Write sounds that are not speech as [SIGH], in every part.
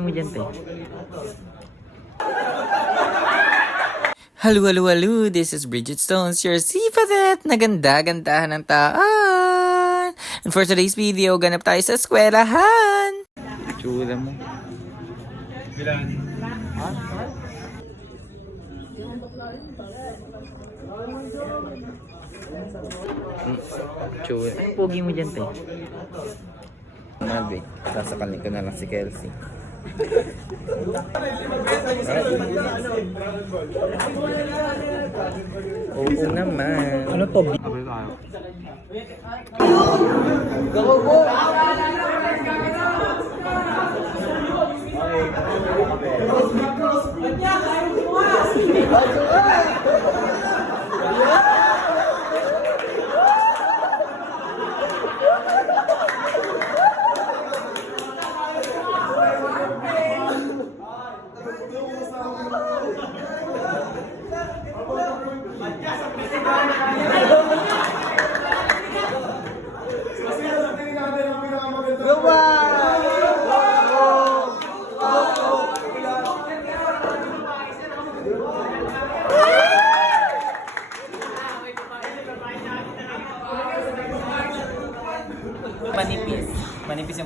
mo dyan, te. Hello, hello, hello. This is Bridget Stones, your sipadet na ganda-gandahan ng taan. And for today's video, ganap tayo sa eskwelahan. Chula mo. Mm, Chula. Anong pogi mo dyan, te? Nabi, sasakalin ko na lang si Kelsey. Oo naman. Ano to? Manipis.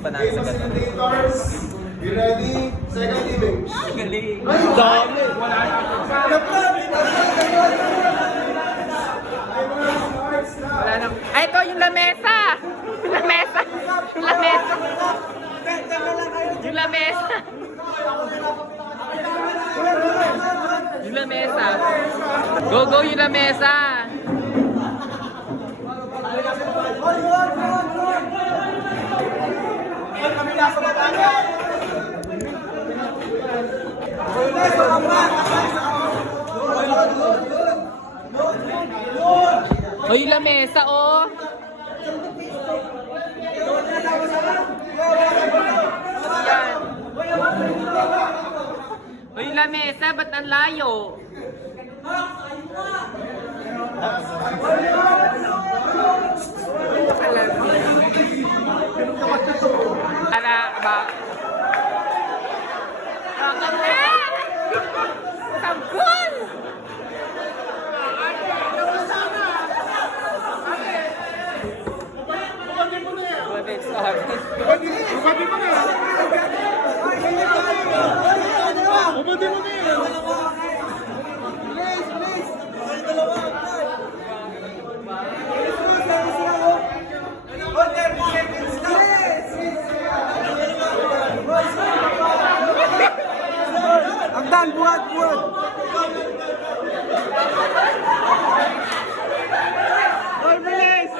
Panalo sa ganun. You ready? Second inning. Galing. Dami! Wala na. Wala na. Ay, ito yung lamesa! Yung lamesa! Yung lamesa! Yung lamesa! Yung lamesa! Go, go yung lamesa! O yung lamesa, oh! Yan. O yung lamesa, ba't ang layo? Ba? Sabon! Wabit, sorry. Agdan, buhat, buhat! Hoy, bilis!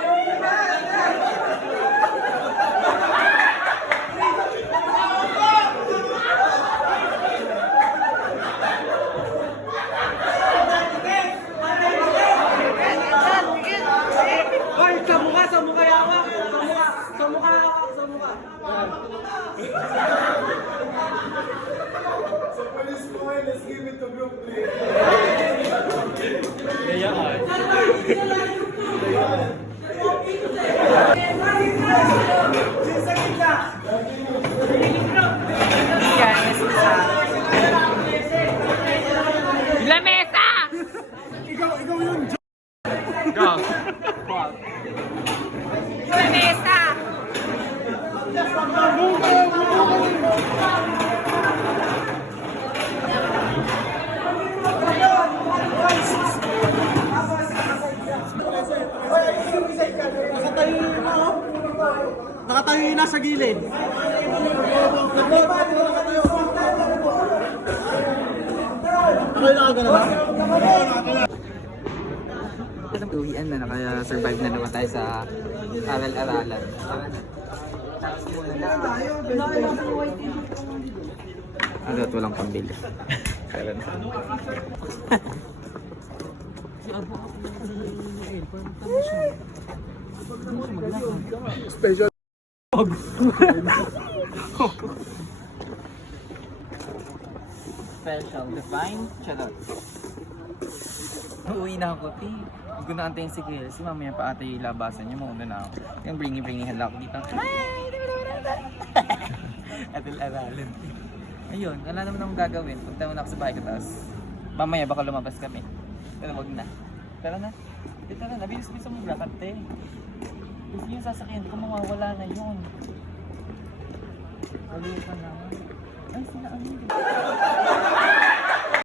Hoy, sa mukha, sa mukha yawa! Sa mukha, sa mukha, sa mukha! Look, Nakatayo na sa gilid. Uwian na na, kaya survive na naman tayo sa aral-aralan. Ano at walang pambili. Pero na. Special. Special defined charot. Uuwi na ako, ti. Hindi ko na antayin si Kelsey. Mamaya pa ate ilabasan niya. Mauna na ako. [LAUGHS] Yung bringy-bringy hala dito. Hi! Atil aralan. Ayun, wala naman akong gagawin. Punta muna ako sa bahay ko, tapos mamaya baka lumabas kami. Pero wag na. Tara na. Tara na, bilis-bilis mo lakad, te. Kasi yung sasakyan ko, mawawala na yun. Wali ka naman. Ay, sila ano yun?